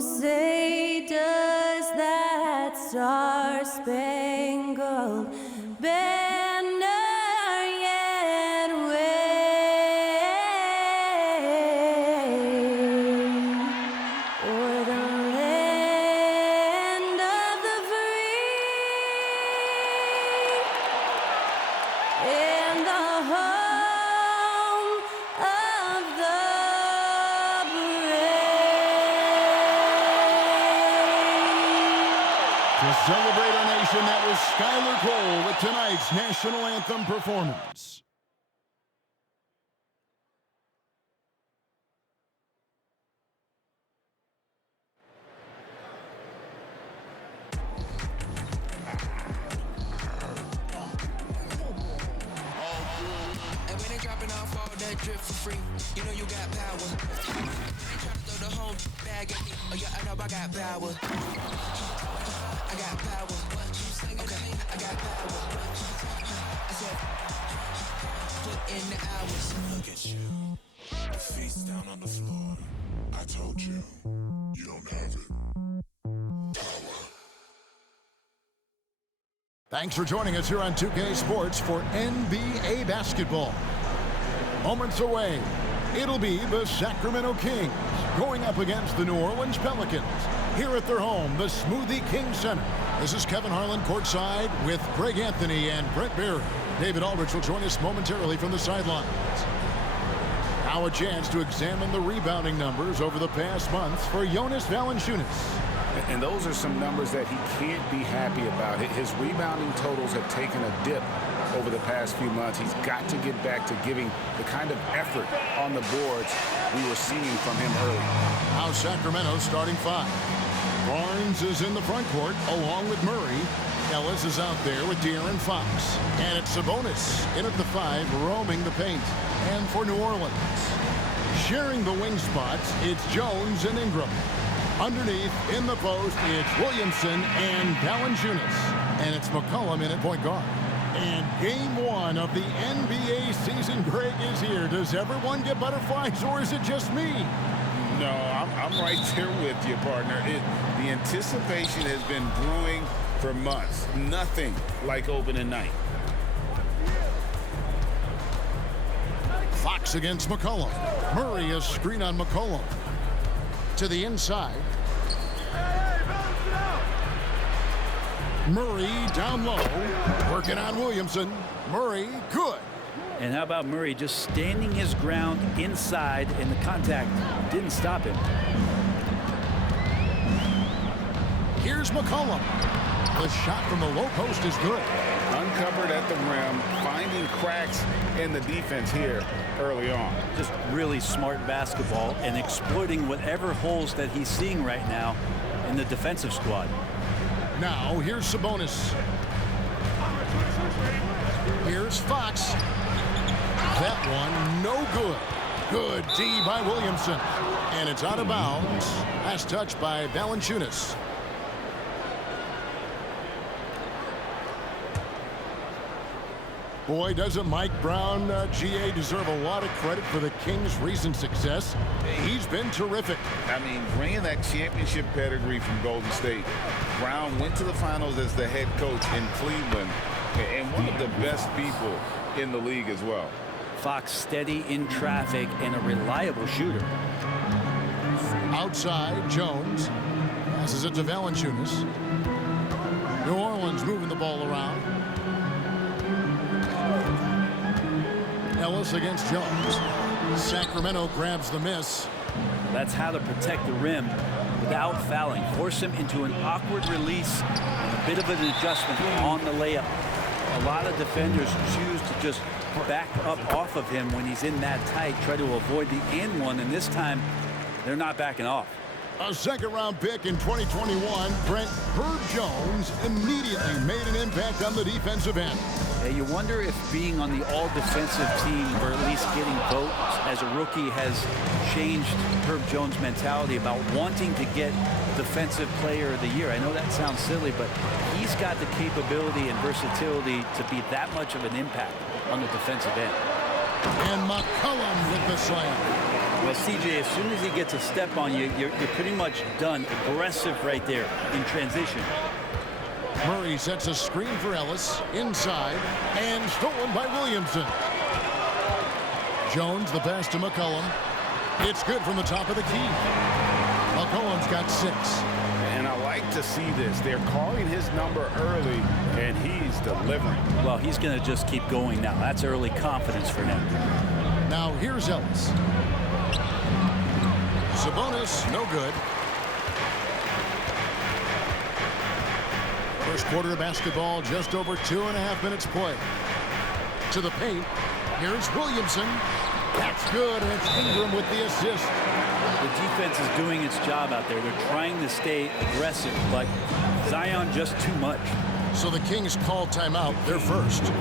say does that star-spangled banner yet wave o'er the land of the free and the home of the To celebrate our nation, that was Skylar Cole with tonight's national anthem performance. And when they dropping off all that drip for free, you know you got power. They try to throw the whole bag at me. Oh yeah, I know I got power. I got power. Okay, I got power. I said, put in the hours. Look at you, face down on the floor. I told you, you don't have it. Power. Thanks for joining us here on 2K Sports for NBA basketball. Moments away, it'll be the Sacramento Kings going up against the New Orleans Pelicans here at their home, the Smoothie King Center. This is Kevin Harlan courtside with Greg Anthony and Brett Barry. David Aldrich will join us momentarily from the sidelines. Now a chance to examine the rebounding numbers over the past months for Jonas Valanciunas. And those are some numbers that he can't be happy about. His rebounding totals have taken a dip over the past few months. He's got to get back to giving the kind of effort on the boards we were seeing from him early. Now Sacramento's starting five. Barnes is in the front court along with Murray. Ellis is out there with De'Aaron Fox. And it's Sabonis in at the five, roaming the paint. And for New Orleans, sharing the wing spots, it's Jones and Ingram. Underneath, in the post, it's Williamson and Valanciunas. And it's McCollum in at point guard. And game one of the NBA season, Greg, is here. Does everyone get butterflies, or is it just me? No, I'm right there with you, partner. The anticipation has been brewing for months. Nothing like opening night. Fox against McCollum. Murray a screen on McCollum. To the inside. Murray down low. Working on Williamson. Murray, good. And how about Murray just standing his ground inside, and the contact didn't stop him. Here's McCollum. The shot from the low post is good. Uncovered at the rim, finding cracks in the defense here early on. Just really smart basketball and exploiting whatever holes that he's seeing right now in the defensive squad. Now here's Sabonis. Here's Fox. That one no good. Good D by Williamson. And it's out of bounds. Last touch by Valanciunas. Boy, doesn't Mike Brown, GA, deserve a lot of credit for the Kings' recent success. He's been terrific. I mean, bringing that championship pedigree from Golden State. Brown went to the finals as the head coach in Cleveland, and one of the best people in the league as well. Fox steady in traffic and a reliable shooter. Outside, Jones passes it to Valanciunas. New Orleans moving the ball around. Ellis against Jones. Sacramento grabs the miss. That's how to protect the rim without fouling. Force him into an awkward release and a bit of an adjustment on the layup. A lot of defenders choose to just back up off of him when he's in that tight, try to avoid the and one, and this time they're not backing off. A second-round pick in 2021, Brent Herb Jones immediately made an impact on the defensive end. Yeah, you wonder if being on the all-defensive team, or at least getting votes as a rookie, has changed Herb Jones' mentality about wanting to get Defensive Player of the Year. I know that sounds silly, but he's got the capability and versatility to be that much of an impact on the defensive end. And McCollum with the slam. Well, CJ, as soon as he gets a step on you, you're pretty much done. Aggressive right there in transition. Murray sets a screen for Ellis inside and stolen by Williamson. Jones, the pass to McCollum. It's good from the top of the key. McCollum's got 6. And I like to see this. They're calling his number early, and he's delivering. Well, he's going to just keep going now. That's early confidence for him. Now here's Ellis. Sabonis, no good. First quarter of basketball, just over 2.5 minutes play. To the paint. Here's Williamson. That's good, and it's Ingram with the assist. The defense is doing its job out there. They're trying to stay aggressive, but Zion just too much. So the Kings call timeout. They're first.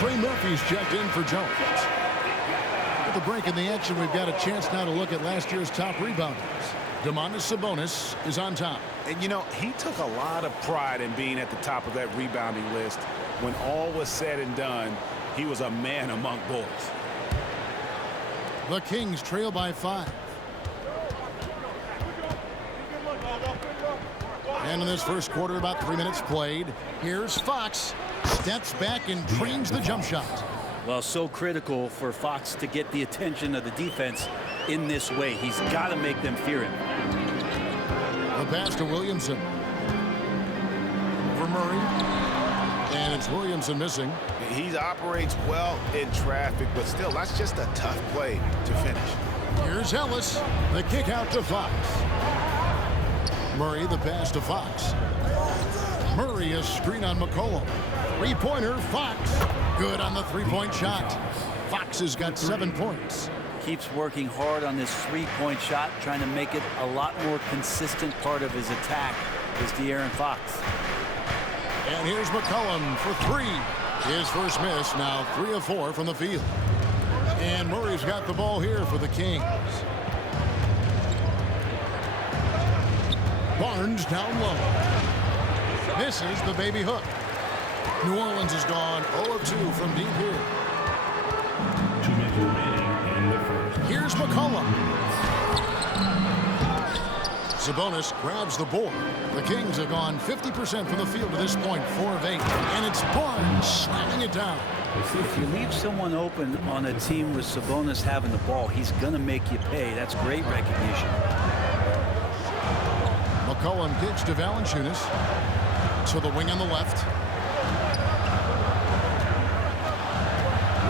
Trey Murphy's checked in for Jones. At the break in the action, we've got a chance now to look at last year's top rebounders. Domantas Sabonis is on top. And, you know, he took a lot of pride in being at the top of that rebounding list. When all was said and done, he was a man among boys. The Kings trail by 5. And in this first quarter, about 3 minutes played. Here's Fox. Steps back and trains the jump shot. Well, so critical for Fox to get the attention of the defense in this way. He's got to make them fear him. The pass to Williamson. For Murray. And it's Williamson missing. He operates well in traffic, but still, that's just a tough play to finish. Here's Ellis. The kick out to Fox. Murray, the pass to Fox. Murray, a screen on McCollum. Three-pointer, Fox. Good on the three-point shot. Fox has got 7 points. Keeps working hard on this three-point shot, trying to make it a lot more consistent part of his attack is De'Aaron Fox. And here's McCollum for 3. His first miss, now 3 of 4 from the field. And Murray's got the ball here for the Kings. Barnes down low. Misses the baby hook. New Orleans has gone 0 of 2 from deep here. 2 minutes remaining in the first. Here's McCollum. Sabonis grabs the board. The Kings have gone 50% from the field to this point, 4 of 8. And it's Barnes slamming it down. If you leave someone open on a team with Sabonis having the ball, he's going to make you pay. That's great recognition. McCollum kicks to Valanciunas. To the wing on the left.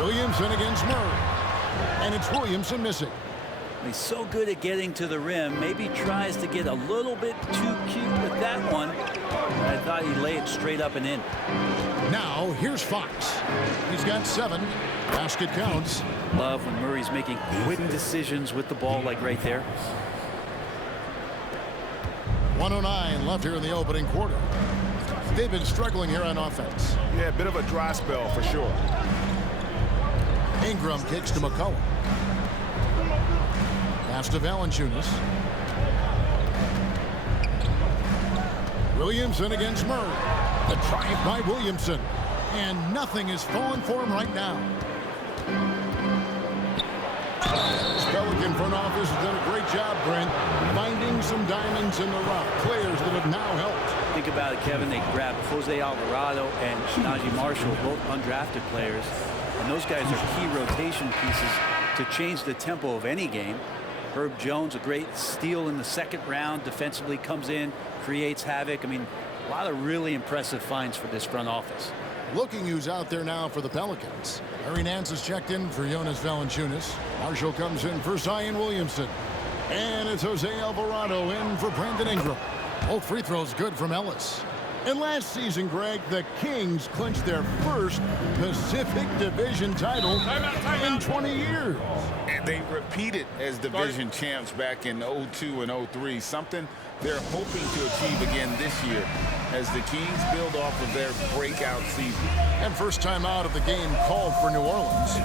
Williamson against Murray. And it's Williamson missing. He's so good at getting to the rim. Maybe tries to get a little bit too cute with that one. I thought he'd lay it straight up and in. Now here's Fox. He's got 7. Basket counts. Love when Murray's making quick decisions with the ball like right there. 1:09 left here in the opening quarter. They've been struggling here on offense. Yeah, a bit of a dry spell for sure. Ingram kicks to McCollum. Pass to Valanciunas. Williamson against Murray. The triumph by Williamson. And nothing is falling for him right now. This Pelican front office has done a great job, Brent, finding some diamonds in the rough. Players that have now helped. Think about it, Kevin. They grabbed Jose Alvarado and Najee Marshall, both undrafted players. And those guys are key rotation pieces to change the tempo of any game. Herb Jones, a great steal in the second round, defensively comes in, creates havoc. I mean, a lot of really impressive finds for this front office. Looking who's out there now for the Pelicans. Larry Nance has checked in for Jonas Valanciunas. Marshall comes in for Zion Williamson. And it's Jose Alvarado in for Brandon Ingram. Both free throws good from Ellis. And last season, Greg, the Kings clinched their first Pacific Division title in 20 years. And they repeated as division champs back in 02 and 03. Something they're hoping to achieve again this year as the Kings build off of their breakout season. And first time out of the game called for New Orleans.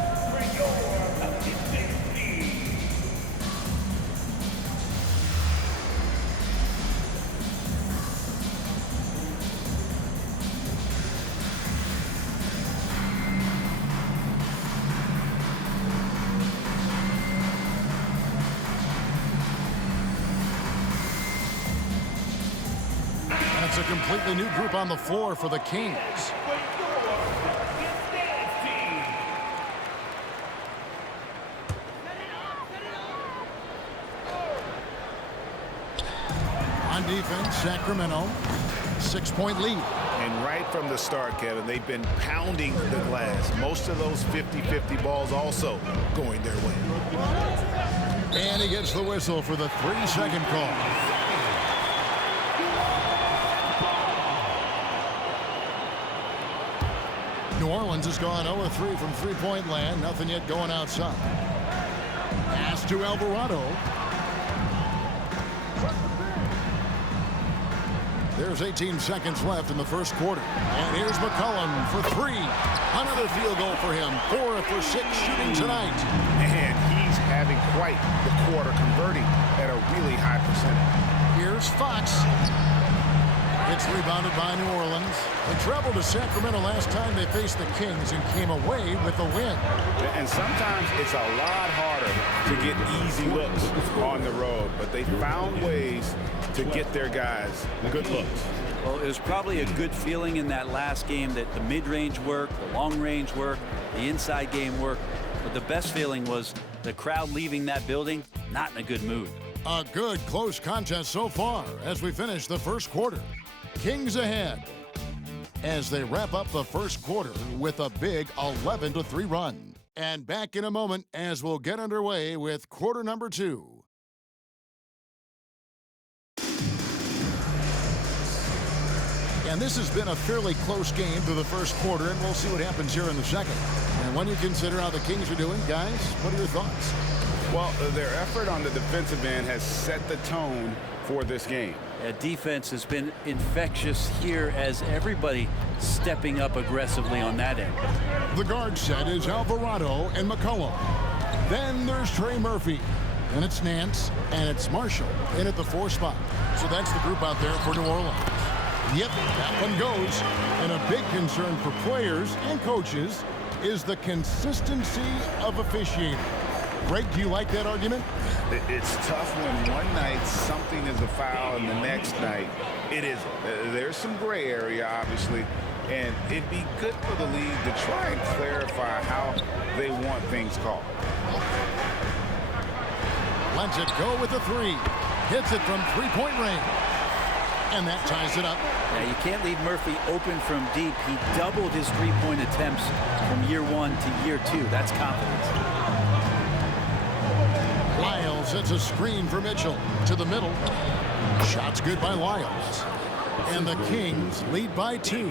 It's a completely new group on the floor for the Kings. On defense, Sacramento, 6-point lead. And right from the start, Kevin, they've been pounding the glass. Most of those 50-50 balls also going their way. And he gets the whistle for the 3-second call. New Orleans has gone 0-3 from three-point land. Nothing yet going outside. Pass to Alvarado. There's 18 seconds left in the first quarter. And here's McCollum for three. Another field goal for him. 4 for 6 shooting tonight. And he's having quite the quarter, converting at a really high percentage. Here's Fox. It's rebounded by New Orleans. They traveled to Sacramento last time they faced the Kings and came away with a win. And sometimes it's a lot harder to get easy looks on the road, but they found ways to get their guys good looks. Well, it was probably a good feeling in that last game that the mid-range worked, the long-range worked, the inside game worked. But the best feeling was the crowd leaving that building not in a good mood. A good close contest so far as we finish the first quarter. Kings ahead as they wrap up the first quarter with a big 11-3 run. And back in a moment as we'll get underway with quarter number 2. And this has been a fairly close game through the first quarter, and we'll see what happens here in the second. And when you consider how the Kings are doing, guys, what are your thoughts? Well, their effort on the defensive end has set the tone for this game. Defense has been infectious here as everybody stepping up aggressively on that end. The guard set is Alvarado and McCollum. Then there's Trey Murphy. And it's Nance, and it's Marshall in at the 4 spot. So that's the group out there for New Orleans. Yep, that one goes. And a big concern for players and coaches is the consistency of officiating. Greg, do you like that argument? It's tough when one night something is a foul and the next night it isn't. There's some gray area, obviously, and it'd be good for the league to try and clarify how they want things called. Lets it go with a 3. Hits it from 3-point range. And that ties it up. Yeah, you can't leave Murphy open from deep. He doubled his 3-point attempts from year 1 to year 2. That's confidence. Lyles sets a screen for Mitchell to the middle. Shots good by Lyles. And the Kings lead by 2.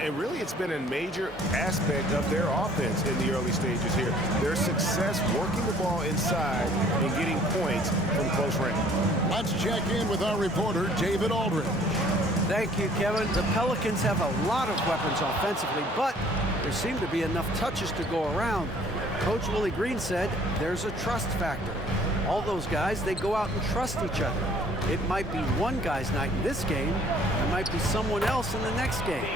And really, it's been a major aspect of their offense in the early stages here. Their success working the ball inside and getting points from close range. Let's check in with our reporter, David Aldridge. Thank you, Kevin. The Pelicans have a lot of weapons offensively, but there seem to be enough touches to go around. Coach Willie Green said there's a trust factor. All those guys, they go out and trust each other. It might be one guy's night in this game. It might be someone else in the next game.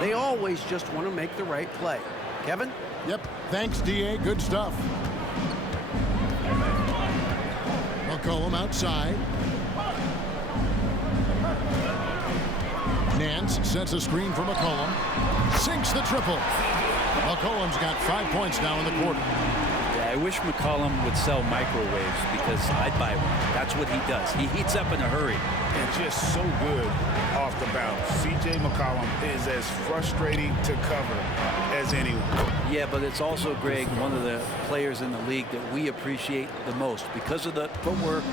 They always just want to make the right play. Kevin? Yep. Thanks, D.A. Good stuff. McCollum outside. Nance sets a screen for McCollum. Sinks the triple. McCollum's got 5 points now in the quarter. Yeah, I wish McCollum would sell microwaves because I'd buy one. That's what he does. He heats up in a hurry. And just so good off the bounce. C.J. McCollum is as frustrating to cover as anyone. Yeah, but it's also, Greg, one of the players in the league that we appreciate the most because of the footwork,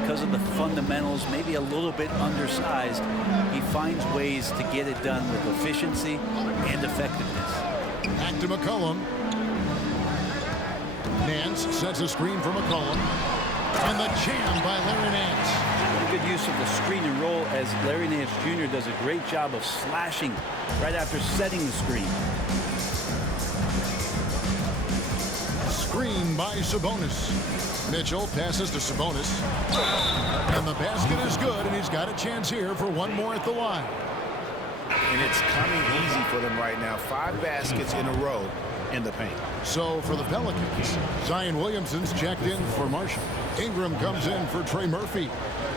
because of the fundamentals, maybe a little bit undersized. He finds ways to get it done with efficiency and effectiveness. Back to McCollum. Nance sets a screen for McCollum. And the jam by Larry Nance. Good use of the screen and roll as Larry Nance Jr. does a great job of slashing right after setting the screen. Screen by Sabonis. Mitchell passes to Sabonis. And the basket is good, and he's got a chance here for one more at the line. And it's coming easy for them right now. 5 baskets in a row in the paint. So for the Pelicans, Zion Williamson's checked in for Marshall. Ingram comes in for Trey Murphy.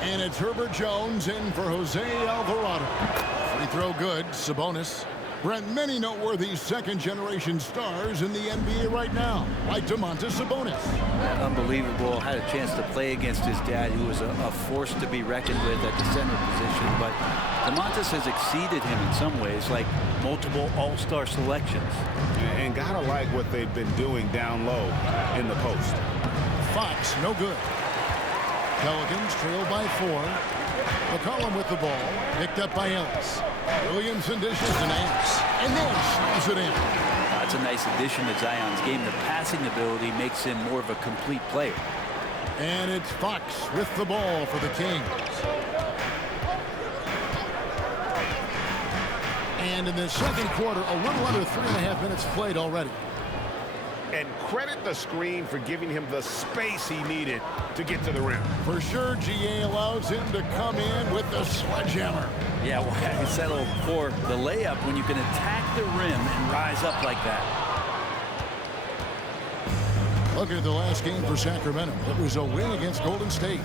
And it's Herbert Jones in for Jose Alvarado. Free throw good, Sabonis. Brent, many noteworthy second-generation stars in the NBA right now, like Domantas Sabonis. Unbelievable. Had a chance to play against his dad, who was a force to be reckoned with at the center position. But Domantas has exceeded him in some ways, like multiple all-star selections. And gotta like what they've been doing down low in the post. Fox, no good. Pelicans trail by 4. McCollum with the ball, picked up by Ellis. Williamson dishes to Nance, and Nance slams it in. That's a nice addition to Zion's game. The passing ability makes him more of a complete player. And it's Fox with the ball for the Kings. And in the second quarter, a little under 3.5 minutes played already. And credit the screen for giving him the space he needed to get to the rim. For sure, GA allows him to come in with the sledgehammer. Yeah, well, you settle for the layup when you can attack the rim and rise up like that. Look at the last game for Sacramento. It was a win against Golden State.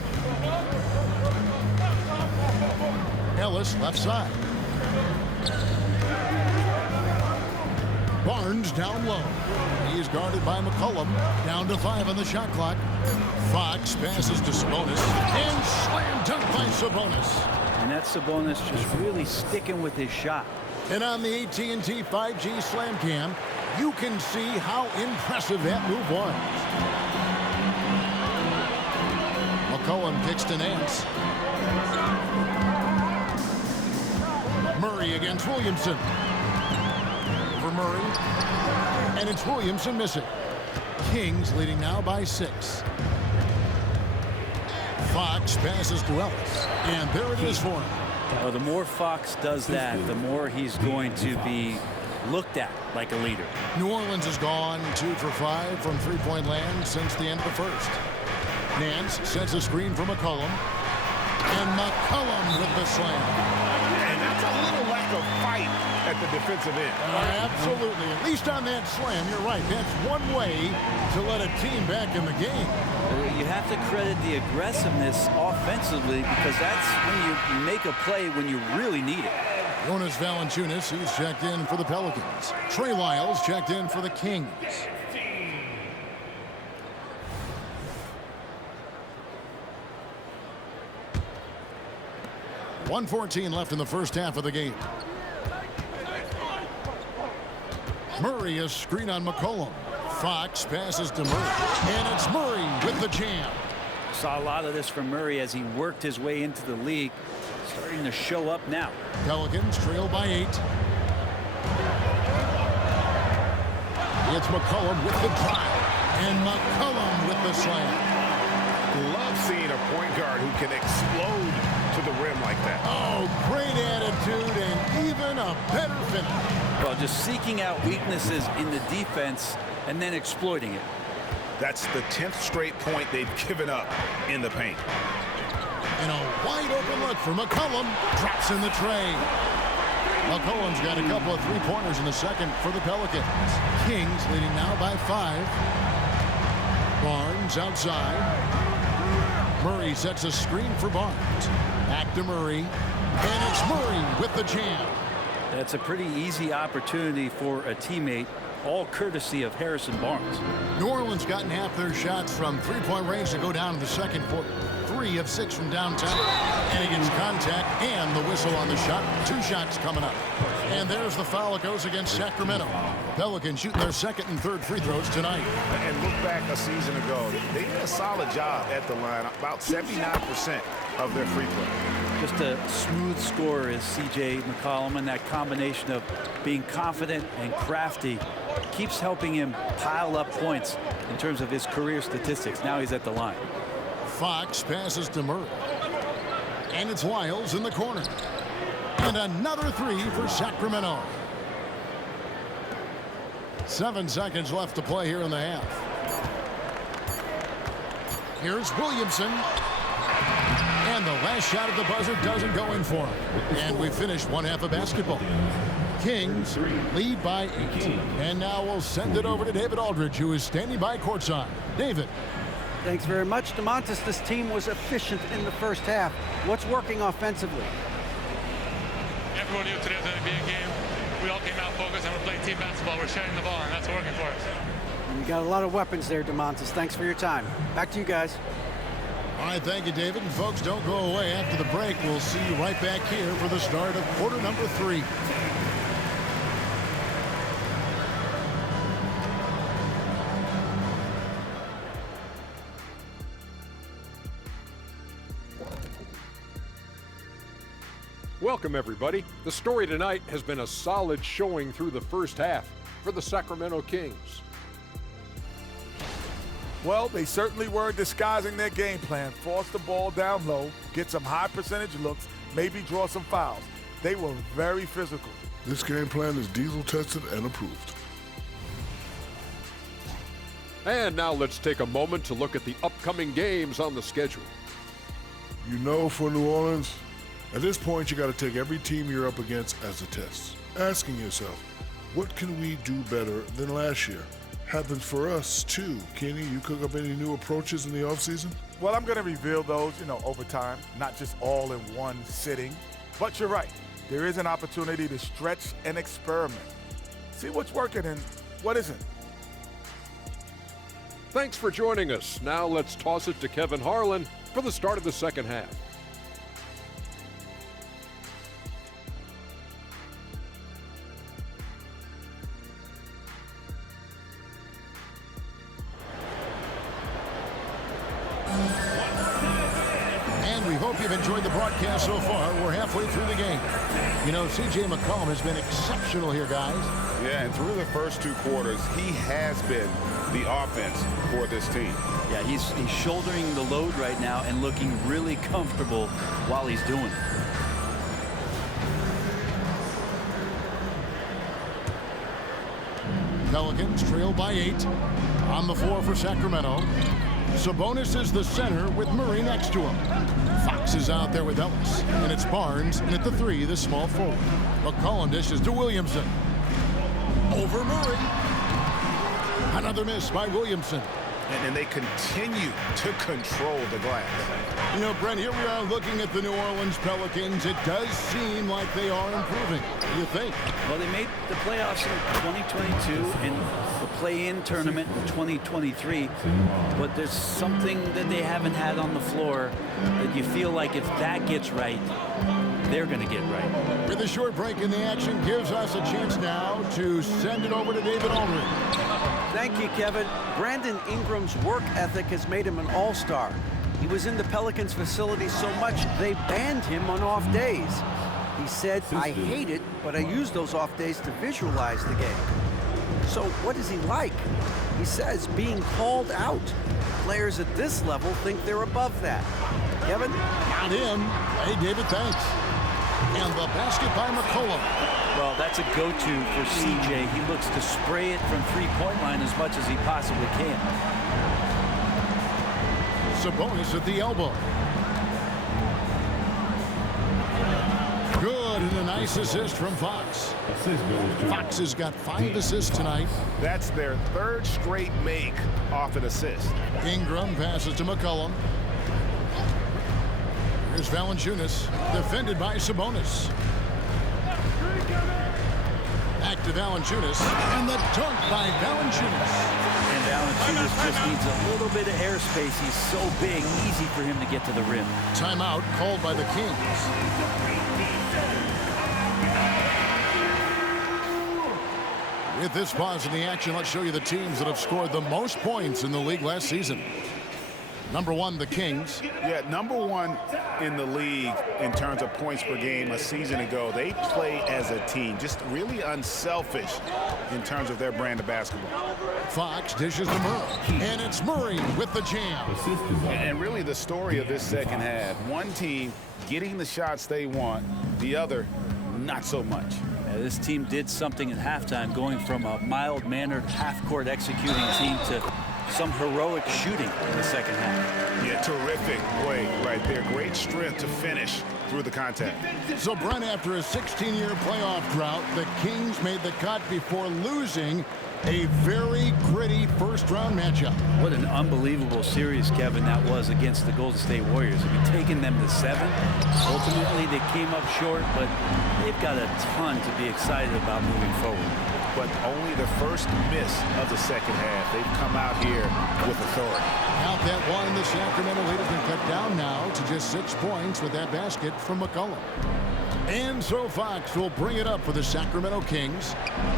Ellis, left side. Barnes down low. He's guarded by McCollum. Down to 5 on the shot clock. Fox passes to Sabonis. And slam dunk by Sabonis. And that's Sabonis just really sticking with his shot. And on the AT&T 5G Slam Cam, you can see how impressive that move was. McCollum kicks to Nance. Murray against Williamson. For Murray. And it's Williamson missing. Kings leading now by 6. Fox passes to Ellis. And there it is for him. Well, the more Fox does that, the more he's going to be looked at like a leader. New Orleans has gone 2 for 5 from three-point land since the end of the first. Nance sets a screen for McCollum. And McCollum with the slam. And that's a little lack of fight at the defensive end. Absolutely. At least on that slam, you're right. That's one way to let a team back in the game. You have to credit the aggressiveness offensively, because that's when you make a play when you really need it. Jonas Valanciunas, he's checked in for the Pelicans. Trey Lyles checked in for the Kings. .114 left in the first half of the game. Murray a screen on McCollum. Fox passes to Murray. And it's Murray with the jam. Saw a lot of this from Murray as he worked his way into the league. Starting to show up now. Pelicans trail by 8. It's McCollum with the drive. And McCollum with the slam. Love seeing a point guard who can explode to the rim like that. Oh, great attitude and even a better finish. Well, just seeking out weaknesses in the defense and then exploiting it. That's the 10th straight point they've given up in the paint. And a wide open look for McCollum. Drops in the tray. McCollum's got a couple of three-pointers in the second for the Pelicans. Kings leading now by 5. Barnes outside. Murray sets a screen for Barnes. Back to Murray. And it's Murray with the jam. That's a pretty easy opportunity for a teammate, all courtesy of Harrison Barnes. New Orleans gotten half their shots from three-point range to go down in the second quarter. 3 of 6 from downtown. And he gets contact and the whistle on the shot. 2 shots coming up. And there's the foul that goes against Sacramento. Pelicans shooting their second and third free throws tonight. And look back a season ago. They did a solid job at the line. About 79% of their free throw. Just a smooth scorer is C.J. McCollum, and that combination of being confident and crafty keeps helping him pile up points in terms of his career statistics. Now he's at the line. Fox passes to Murray. And it's Wiles in the corner. And another three for Sacramento. 7 seconds left to play here in the half. Here's Williamson. And the last shot at the buzzer doesn't go in for him. And we finished one half of basketball. Kings lead by 8. And now we'll send it over to David Aldridge, who is standing by courtside. David. Thanks very much, DeMontis. This team was efficient in the first half. What's working offensively? Everyone knew today was going to be a game. We all came out focused and we're playing team basketball. We're sharing the ball, and that's working for us. You got a lot of weapons there, DeMontis. Thanks for your time. Back to you guys. All right, thank you, David. And folks, don't go away. After the break, we'll see you right back here for the start of quarter number 3. Welcome, everybody. The story tonight has been a solid showing through the first half for the Sacramento Kings. Well, they certainly were disguising their game plan. Force the ball down low, get some high percentage looks, maybe draw some fouls. They were very physical. This game plan is diesel tested and approved. And now let's take a moment to look at the upcoming games on the schedule. You know, for New Orleans, at this point, you got to take every team you're up against as a test. Asking yourself, what can we do better than last year? Happens for us, too. Kenny, you cook up any new approaches in the offseason? Well, I'm going to reveal those, over time, not just all in one sitting. But you're right. There is an opportunity to stretch and experiment. See what's working and what isn't. Thanks for joining us. Now let's toss it to Kevin Harlan for the start of the second half. And we hope you've enjoyed the broadcast so far. We're halfway through the game. C.J. McCollum has been exceptional here, guys. Yeah, and through the first 2 quarters, he has been the offense for this team. Yeah, he's shouldering the load right now and looking really comfortable while he's doing it. Pelicans trail by 8. On the floor for Sacramento. Sabonis is the center with Murray next to him. Fox is out there with Ellis. And it's Barnes, and at the 3, the small forward. McCollum dishes to Williamson. Over Murray. Another miss by Williamson. And they continue to control the glass. Brent, here we are looking at the New Orleans Pelicans. It does seem like they are improving. What do you think? Well, they made the playoffs in 2022 and the play-in tournament in 2023, but there's something that they haven't had on the floor that you feel like if that gets right, they're going to get right. With a short break in the action gives us a chance now to send it over to David Aldridge. Thank you, Kevin. Brandon Ingram's work ethic has made him an all-star. He was in the Pelicans facility so much they banned him on off days. He said, "I hate it, but I use those off days to visualize the game." So what is he like? He says being called out. Players at this level think they're above that. Kevin? Not him. Hey, David, thanks. And the basket by McCollum. Well, that's a go-to for CJ. He looks to spray it from three-point line as much as he possibly can. Sabonis at the elbow. Good, and a nice assist from Fox. Fox has got 5 assists tonight. That's their 3rd straight make off an assist. Ingram passes to McCollum. Here's Valanciunas, defended by Sabonis. Back to Valanciunas, and the dunk by Valanciunas. And Valanciunas just needs a little bit of airspace. He's so big, easy for him to get to the rim. Timeout called by the Kings. With this pause in the action, let's show you the teams that have scored the most points in the league last season. Number one, the Kings. Yeah, number one in the league in terms of points per game a season ago. They play as a team, just really unselfish in terms of their brand of basketball. Fox dishes to Murray, and it's Murray with the jam. And really the story of this second half, one team getting the shots they want, the other not so much. This team did something at halftime, going from a mild-mannered half-court executing team to some heroic shooting in the second half. Yeah, terrific play right there. Great strength to finish through the contact. So, Brent, after a 16-year playoff drought, the Kings made the cut before losing a very gritty first-round matchup. What an unbelievable series, Kevin, that was against the Golden State Warriors. I mean, taking them to 7. Ultimately, they came up short, but they've got a ton to be excited about moving forward. But only the first miss of the second half. They've come out here with authority. Out that one, the Sacramento lead has been cut down now to just 6 points with that basket from McCollum. And so Fox will bring it up for the Sacramento Kings.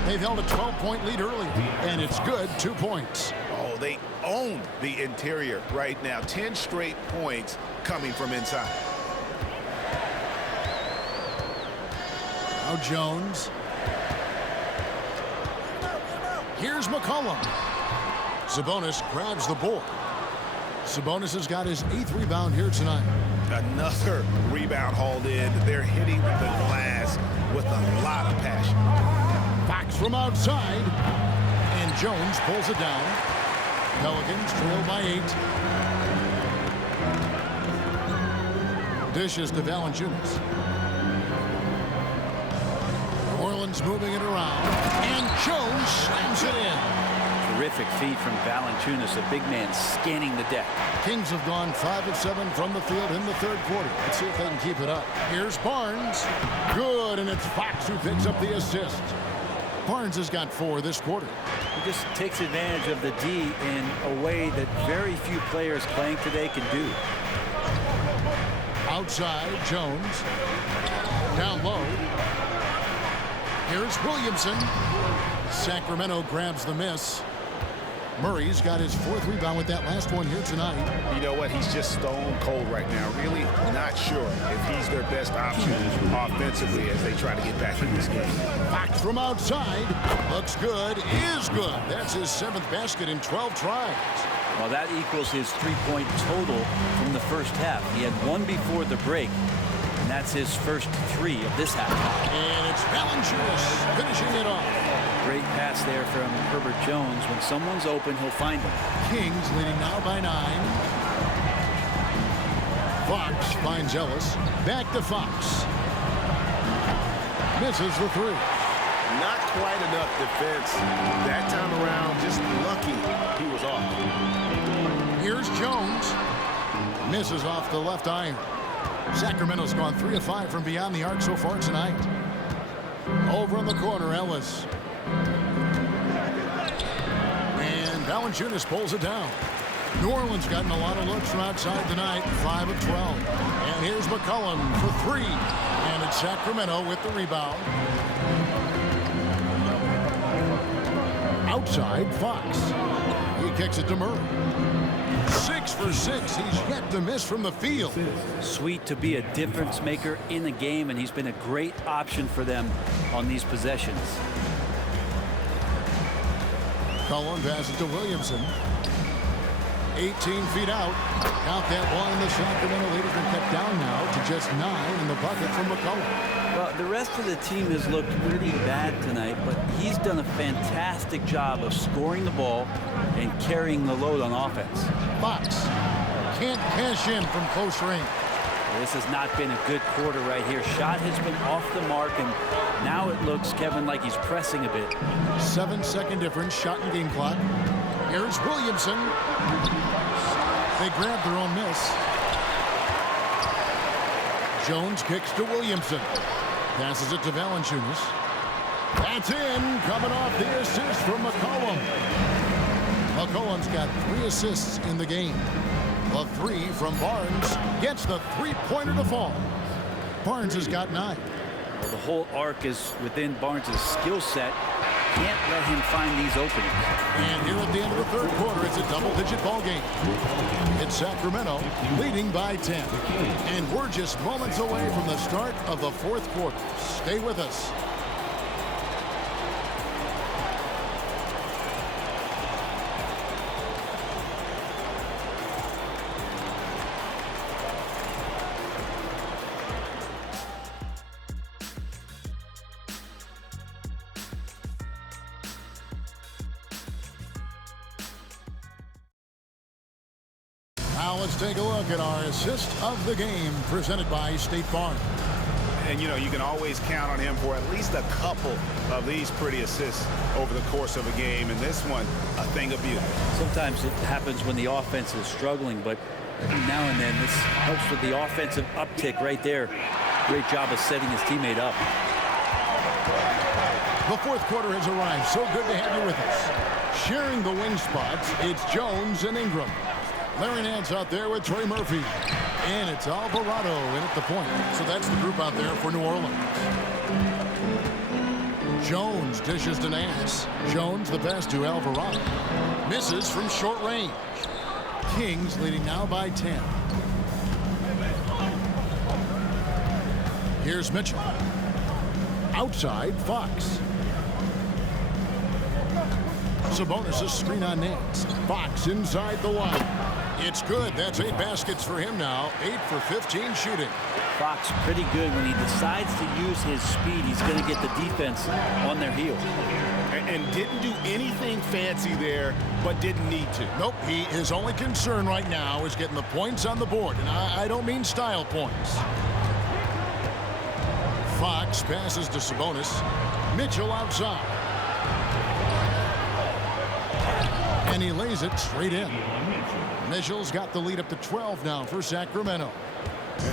They've held a 12-point lead earlier, and it's good, 2 points. Oh, they own the interior right now. 10 straight points coming from inside. Now Jones. Here's McCollum. Sabonis grabs the board. Sabonis has got his 8th rebound here tonight. Another rebound hauled in. They're hitting the glass with a lot of passion. Fox from outside. And Jones pulls it down. Pelicans trail by 8. Dishes to Valanciunas. New Orleans moving it around. And Jones slams it in. Terrific feed from Valanciunas, a big man scanning the deck. Kings have gone 5 of 7 from the field in the third quarter. Let's see if they can keep it up. Here's Barnes. Good, and it's Fox who picks up the assist. Barnes has got 4 this quarter. He just takes advantage of the D in a way that very few players playing today can do. Outside, Jones. Down low. Here's Williamson. Sacramento grabs the miss. Murray's got his 4th rebound with that last one here tonight. You know what? He's just stone cold right now. Really not sure if he's their best option offensively as they try to get back in this game. Fox from outside. Looks good. Is good. That's his 7th basket in 12 tries. Well, that equals his 3-point total from the first half. He had 1 before the break, and that's his first 3 of this half. And it's Valanciunas finishing it off. Great pass there from Herbert Jones. When someone's open, he'll find them. Kings leading now by 9. Fox finds Ellis. Back to Fox. Misses the 3. Not quite enough defense. That time around, just lucky he was off. Here's Jones. Misses off the left iron. Sacramento's gone 3 of 5 from beyond the arc so far tonight. Over in the corner, Ellis. And Valanciunas pulls it down. New Orleans gotten a lot of looks from outside tonight, 5 of 12. And here's McCollum for 3. And it's Sacramento with the rebound. Outside, Fox. He kicks it to Murray. 6 for 6. He's yet to miss from the field. Sweet to be a difference maker in the game, and he's been a great option for them on these possessions. Cullen passes to Williamson. 18 feet out. Count that one. The Sacramento lead has been cut down now to just 9 in the bucket from McCollum. Well, the rest of the team has looked pretty bad tonight, but he's done a fantastic job of scoring the ball and carrying the load on offense. Fox can't cash in from close range. This has not been a good quarter right here. Shot has been off the mark, and now it looks, Kevin, like he's pressing a bit. 7-second difference, shot and game clock. Here's Williamson. They grab their own miss. Jones kicks to Williamson. Passes it to Valanciunas. That's in. Coming off the assist from McCollum. McCollum's got 3 assists in the game. A 3 from Barnes. Gets the 3-pointer to fall. Barnes has got 9. Well, the whole arc is within Barnes' skill set. can't let him find these openings. And here at the end of the third quarter, it's a double-digit ball game. It's Sacramento leading by 10. And we're just moments away from the start of the fourth quarter. Stay with us. Now let's take a look at our assist of the game presented by State Farm. And, you know, you can always count on him for at least a couple of these pretty assists over the course of a game. And this one, a thing of beauty. Sometimes it happens when the offense is struggling, but now and then this helps with the offensive uptick right there. Great job of setting his teammate up. The fourth quarter has arrived. So good to have you with us. Sharing the wing spots, it's Jones and Ingram. Larry Nance out there with Trey Murphy. And it's Alvarado in at the point. So that's the group out there for New Orleans. Jones dishes to Nance. Jones the pass to Alvarado. Misses from short range. Kings leading now by 10. Here's Mitchell. Outside, Fox. Sabonis' screen on Nance. Fox inside the line. It's good. That's 8 baskets for him now. 8 for 15 shooting. Fox pretty good when he decides to use his speed. He's going to get the defense on their heels. And didn't do anything fancy there, but didn't need to. Nope. His only concern right now is getting the points on the board. And I don't mean style points. Fox passes to Sabonis. Mitchell outside. And he lays it straight in. Mitchell's got the lead up to 12 now for Sacramento.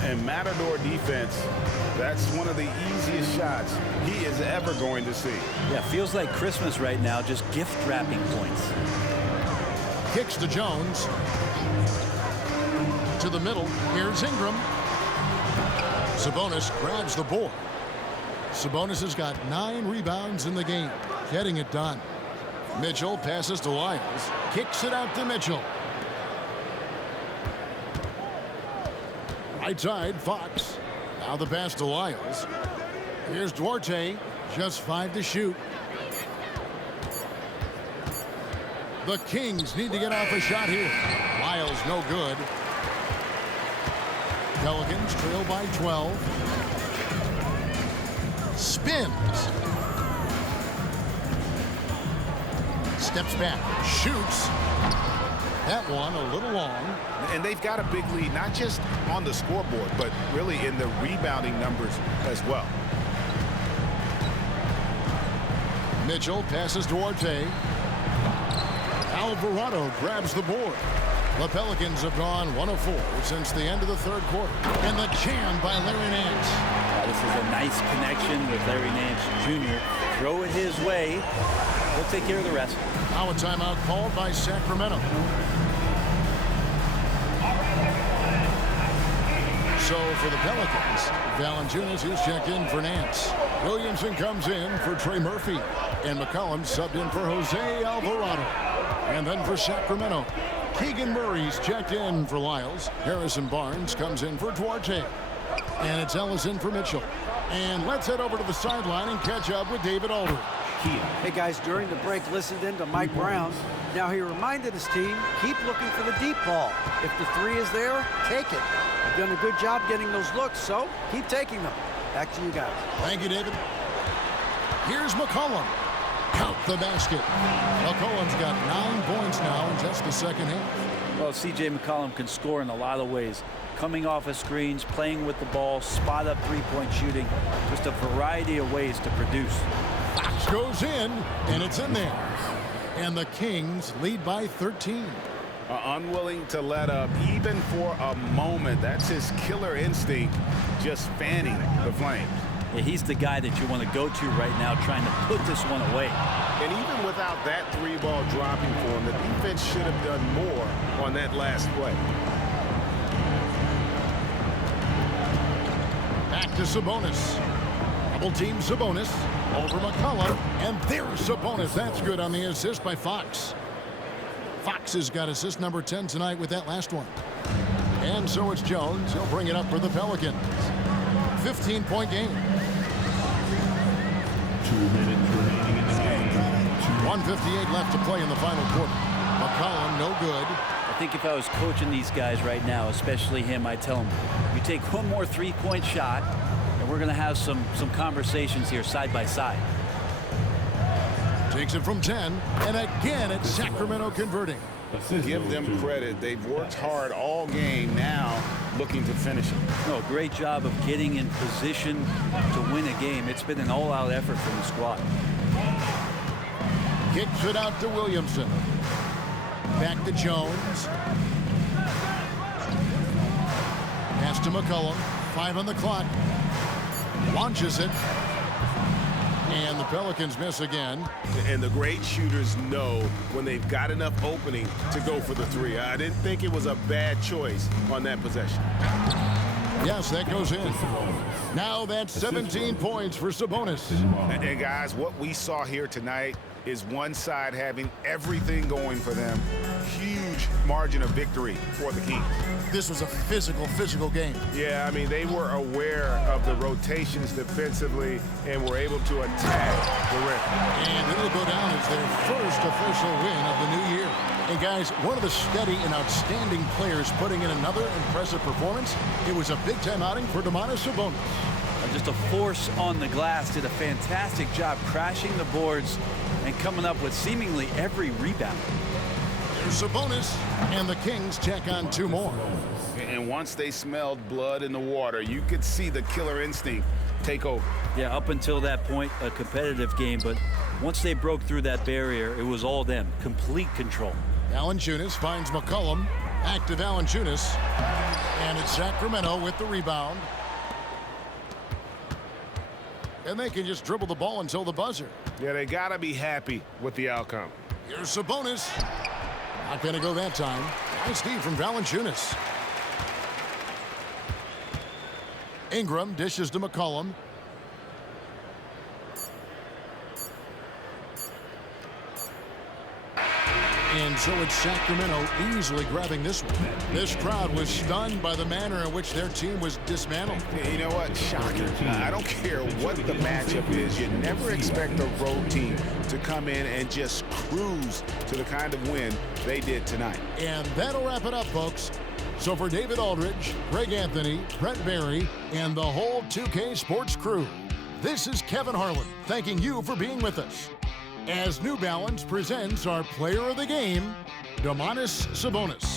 And Matador defense, that's one of the easiest shots he is ever going to see. Yeah, feels like Christmas right now, just gift wrapping points. Kicks to Jones. To the middle. Here's Ingram. Sabonis grabs the board. Sabonis has got 9 rebounds in the game. Getting it done. Mitchell passes to Lyles. Kicks it out to Mitchell. Right side, Fox. Now the pass to Lyles. Here's Duarte. Just 5 to shoot. The Kings need to get off a shot here. Lyles no good. Pelicans trail by 12. Spins. Steps back. Shoots. That one a little long. And they've got a big lead, not just on the scoreboard, but really in the rebounding numbers as well. Mitchell passes Duarte. Alvarado grabs the board. The Pelicans have gone 1 of 4 since the end of the third quarter. And the jam by Larry Nance. This is a nice connection with Larry Nance Jr. Throw it his way. We'll take care of the rest. Now a timeout called by Sacramento. So for the Pelicans, Valanciunas is checked in for Nance. Williamson comes in for Trey Murphy. And McCollum subbed in for Jose Alvarado. And then for Sacramento, Keegan Murray's checked in for Lyles. Harrison Barnes comes in for Duarte. And it's Ellis in for Mitchell. And let's head over to the sideline and catch up with David Aldridge. Hey guys, during the break, listened in to Mike Brown. Now he reminded his team, keep looking for the deep ball. If the 3 is there, take it. You've done a good job getting those looks, so keep taking them. Back to you guys. Thank you, David. Here's McCollum. Count the basket. McCollum's got 9 points now in just the second half. Well, C.J. McCollum can score in a lot of ways. Coming off of screens, playing with the ball, spot up three-point shooting. Just a variety of ways to produce. Fox goes in, and it's in there. And the Kings lead by 13. Unwilling to let up even for a moment. That's his killer instinct, just fanning the flames. Yeah, he's the guy that you want to go to right now, trying to put this one away. And even without that 3-ball dropping for him, the defense should have done more on that last play. Back to Sabonis. Double team Sabonis over McCollum, and there's Sabonis. That's good on the assist by Fox. Fox has got assist number 10 tonight with that last one. And so it's Jones. He'll bring it up for the Pelicans. 15-point game. 2 minutes remaining in the game. 1:58 left to play in the final quarter. McCollum, no good. I think if I was coaching these guys right now, especially him, I'd tell him, you take one more three-point shot, and we're going to have some conversations here side by side. Takes it from 10, and again it's Sacramento converting. Give them credit. They've worked hard all game, now looking to finish it. No, great job of getting in position to win a game. It's been an all-out effort from the squad. Kicks it out to Williamson. Back to Jones. Pass to McCollum. 5 on the clock. Launches it. And the Pelicans miss again. And the great shooters know when they've got enough opening to go for the three. I didn't think it was a bad choice on that possession. Yes, that goes in. Now that's 17 points for Sabonis. And guys, what we saw here tonight is one side having everything going for them. Huge margin of victory for the Kings. This was a physical game. Yeah, I mean, they were aware of the rotations defensively and were able to attack the rim. And it'll go down as their first official win of the new year. And guys, one of the steady and outstanding players putting in another impressive performance. It was a big-time outing for Domantas Sabonis. Just a force on the glass, did a fantastic job crashing the boards and coming up with seemingly every rebound. There's Sabonis, and the Kings check on 2 more. And once they smelled blood in the water, you could see the killer instinct take over. Yeah, up until that point, a competitive game, but once they broke through that barrier, it was all them. Complete control. Valanciunas finds McCollum. Active Valanciunas. And it's Sacramento with the rebound. And they can just dribble the ball until the buzzer. Yeah, they got to be happy with the outcome. Here's Sabonis. Not going to go that time. Nice D from Valanciunas. Ingram dishes to McCollum. And so it's Sacramento easily grabbing this one. This crowd was stunned by the manner in which their team was dismantled. You know what? Shocking. I don't care what the matchup is. You never expect a road team to come in and just cruise to the kind of win they did tonight. And that'll wrap it up, folks. So for David Aldridge, Greg Anthony, Brett Barry, and the whole 2K Sports crew, this is Kevin Harlan thanking you for being with us as New Balance presents our player of the game, Domantas Sabonis.